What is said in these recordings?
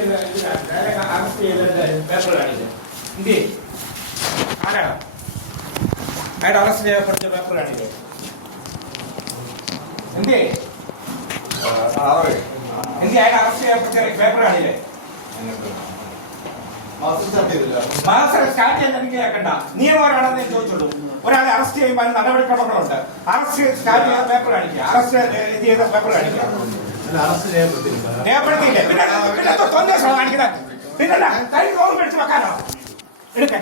arrest ചെയ്തതിന്റെ paper കാണില്ല എന്ത് ആരാണ് അയാൾ അറസ്റ്റ് ചെയ്യപ്പെട്ട പേപ്പർ കാണില്ലേ എന്ത് എന്ത് അയാൾ അറസ്റ്റ് ചെയ്യപ്പെട്ട പേപ്പർ കാണില്ലേ മാസം സ്റ്റാർട്ട് ചെയ്യാൻ എനിക്ക് കേൾക്കണ്ട നിയമപരമാണെന്ന് ഞാൻ ചോദിച്ചുള്ളൂ ഒരാളെ അറസ്റ്റ് ചെയ്യുമ്പോൾ അതിന് നടപടിക്രമങ്ങളുണ്ട് അറസ്റ്റ് സ്റ്റാർട്ട് ചെയ്ത പേപ്പർ കാണിക്കുക അറസ്റ്റ് ചെയ്ത പേപ്പർ കാണിക്കുക രേഖപ്പെടുത്തിയില്ലേ പിന്നെ കാണിക്കുന്നത് പിന്നല്ല കൈ തോന്നും പിടിച്ച് വെക്കാനോ എടുക്കേ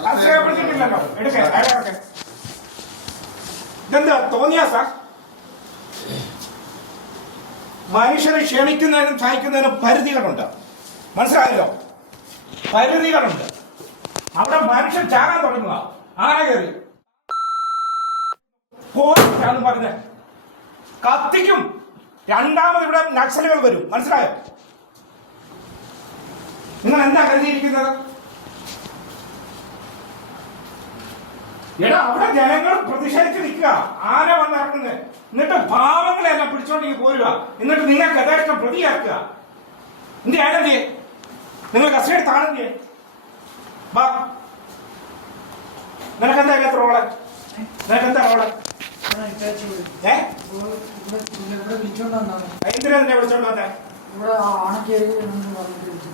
അറസ്റ്റ് രേഖപ്പെടുത്തിയിട്ടില്ലല്ലോ എടുക്കേ അയാളൊക്കെ ഇതെന്താ തോന്നിയാ സാർ മനുഷ്യരെ ക്ഷണിക്കുന്നതിനും സഹായിക്കുന്നതിനും പരിധികളുണ്ട് മനസ്സിലായല്ലോ പരിധികളുണ്ട് അവിടെ മനുഷ്യൻ ചാകാൻ തുടങ്ങുക ആന കയറി പോന്ന് പറഞ്ഞ് കത്തിക്കും രണ്ടാമത് ഇവിടെ നക്സലുകൾ വരും മനസ്സിലായോ നിങ്ങൾ എന്താ കരുതിയിരിക്കുന്നത് എടാ അവിടെ ജനങ്ങൾ പ്രതിഷേധിച്ച് നിൽക്കുക ആന വന്നിറങ്ങുന്നത് എന്നിട്ട് പാവങ്ങളെ എല്ലാം പിടിച്ചോണ്ടെങ്കിൽ പോരുക എന്നിട്ട് നിങ്ങൾക്ക് യഥേഷ്ടം പ്രതിയാക്കുക എന്ത് ആയാലും ചെയ്യേ നിങ്ങൾ കസ്റ്റഡി താഴെ ചെയ്യേ ബാ നിനക്കെന്താ എത്ര റോള് നിനക്കെന്താ റോള് എന്തിനാ നിന്നെ വിളിച്ചോണ്ട് വന്നേ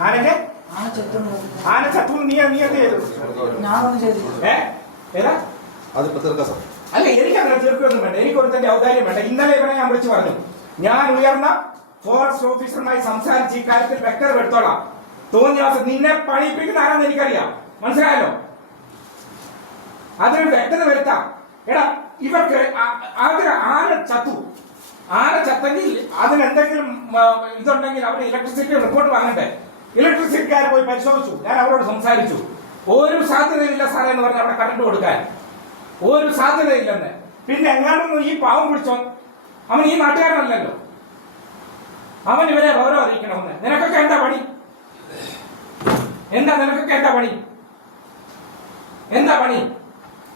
ആനക്ക് ആന ചത്തു നീ എന്ത് ചെയ്തു ഏതാ അല്ല എനിക്ക് അങ്ങനെ തീർക്കൊന്നും വേണ്ട എനിക്ക് ഒരുത്തന്റെ ഔദാര്യം വേണ്ട ഇന്നലെ ഇവനെ ഞാൻ വിളിച്ചു പറഞ്ഞു ഞാൻ ഉയർന്ന ഫോറസ്റ്റ് ഓഫീസറുമായി സംസാരിച്ച് ഈ കാര്യത്തിൽ വ്യക്തത എടുത്തോളാം തോന്നിയ ദിവസം നിന്നെ പണിയിപ്പിക്കുന്ന ആരാന്ന് എനിക്കറിയാം മനസ്സിലായല്ലോ അതിന് വ്യക്തത വരുത്താം എടാ ഇവർക്ക് ആന ചത്തു ആന ചത്തെങ്കിൽ അതിന് എന്തെങ്കിലും ഇതുണ്ടെങ്കിൽ അവര് ഇലക്ട്രിസിറ്റി റിപ്പോർട്ട് വാങ്ങണ്ടേ ഇലക്ട്രിസിറ്റിക്കാർ പോയി പരിശോധിച്ചു ഞാൻ അവരോട് സംസാരിച്ചു ഒരു സാധ്യതയില്ല സാറേ എന്ന് പറഞ്ഞ് അവിടെ കറണ്ട് കൊടുക്കാൻ ഒരു സാധ്യതയില്ലെന്ന് പിന്നെ എങ്ങാണ്ടൊന്നും ഈ പാവം പിടിച്ചോ അവൻ ഈ നാട്ടുകാരനല്ലല്ലോ അവൻ ഇവരെ ഓരോ അറിയിക്കണമെന്ന് നിനക്കൊക്കെ എന്താ പണി നിനക്കൊക്കെ എന്താ പണി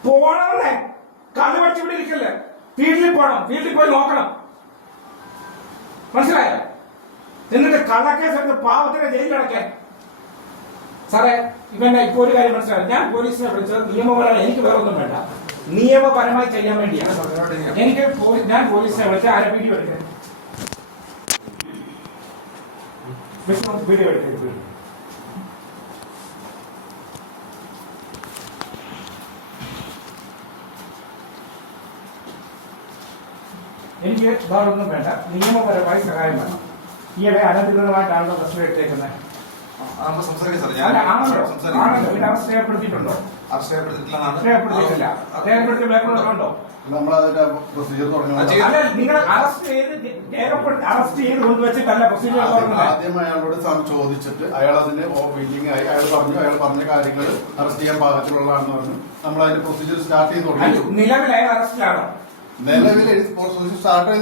പോണമെന്നേ കണ്ണു പഠിച്ചു ഇവിടെ ഇരിക്കല്ലേ ഫീൽഡിൽ പോണം ഫീൽഡിൽ പോയി നോക്കണം മനസ്സിലായോ എന്നിട്ട് കള്ളക്കേസ് എടുത്ത് പാവത്തിനെ ജയിലിലടക്കാൻ സാറേ ഇവന്റെ ഇപ്പൊ ഒരു കാര്യം മനസ്സിലായി ഞാൻ പോലീസിനെ വിളിച്ചത് നിയമപരമായി എനിക്ക് വേറൊന്നും വേണ്ട നിയമപരമായി ചെയ്യാൻ വേണ്ടിയാണ് എനിക്ക് ഞാൻ പോലീസിനെ വിളിച്ച് ആരെ വീഡിയോ എടുക്കാൻ വീഡിയോ എടുക്കരുത് എനിക്ക് വേറൊന്നും വേണ്ട നിയമപരമായി സഹായം വേണം ഈയിടെ അനധികൃതമായിട്ടാണല്ലോ പ്രശ്നം എടുത്തേക്കുന്നത് അറസ്റ്റ് രേഖപ്പെടുത്തിയിട്ടുണ്ടോ രേഖപ്പെടുത്തിയിട്ടുണ്ടോ നിങ്ങൾ അറസ്റ്റ് ചെയ്ത് കൊണ്ടുവച്ചിട്ടല്ല പ്രൊസീജിയർ ആദ്യം അയാളോട് ചോദിച്ചിട്ട് അയാൾ അതിന് വില്ലിംഗ് ആയി അയാൾ പറഞ്ഞ കാര്യങ്ങൾ അറസ്റ്റ് ചെയ്യാൻ പാകത്തിലുള്ളതാണെന്ന് പറഞ്ഞു നമ്മൾ അതിന്റെ പ്രൊസീജിയർ സ്റ്റാർട്ട് ചെയ്ത് തുടങ്ങി നിലവിൽ അയാൾ അറസ്റ്റിലാണോ നിലവിൽ സ്റ്റാർട്ട്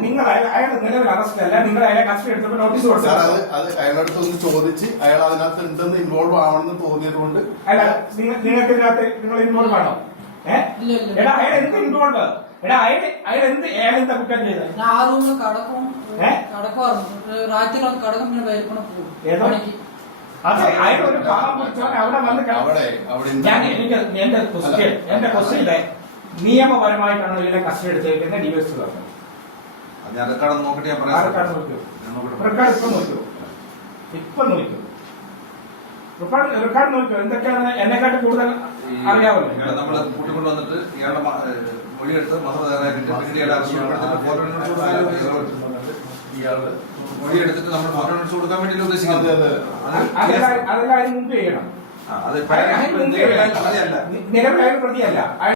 നിങ്ങൾ അയാൾ നിലവിൽ അറസ്റ്റ് അല്ല നിങ്ങൾ അയാളെ കസ്റ്റഡി എടുത്തപ്പോൾ നോട്ടീസ് കൊടുത്തു അത് അയാളടുത്ത് ഒന്ന് ചോദിച്ച് അയാൾ അതിനകത്ത് ഉണ്ടെന്ന് ഇൻവോൾവ് ആവണമെന്ന് തോന്നിയത് കൊണ്ട് അല്ല നിങ്ങൾക്ക് ഇതിനകത്ത് നിങ്ങൾ ഇൻവോൾവ് ആണോ എടാ അയാൾ എന്ത് ഇൻവോൾവ് എടാ അയാൾ എന്താ കുറ്റം ചെയ്തത് അതെ അയാൾ ഒരു പാവം പിടിച്ചവൻ അവിടെ വന്ന് ഞാൻ എനിക്ക് എന്റെ ക്വസ്റ്റ്യനിലെ നിയമപരമായിട്ടാണ് ഇതിനെ കസ്റ്റഡി എടുത്തേക്കുന്നത് ഡിവൈസ് പറഞ്ഞു റെക്കോർഡ് നോക്കൂ എന്തൊക്കെയാണ് എന്നെക്കാട്ട് കൂടുതൽ അറിയാമല്ലോ നമ്മള് കൂട്ടിക്കൊണ്ട് വന്നിട്ട് ഇയാളുടെ മൊഴിയെടുത്ത് മൊഴിയെടുത്തിട്ട് നമ്മൾ ഫോട്ടോ നോട്ട്സ് കൊടുക്കാൻ വേണ്ടി ഉദ്ദേശിക്കുന്നത് അതെല്ലാം അതിന് മുമ്പ് ചെയ്യണം നിലവിലായ പ്രതിയല്ല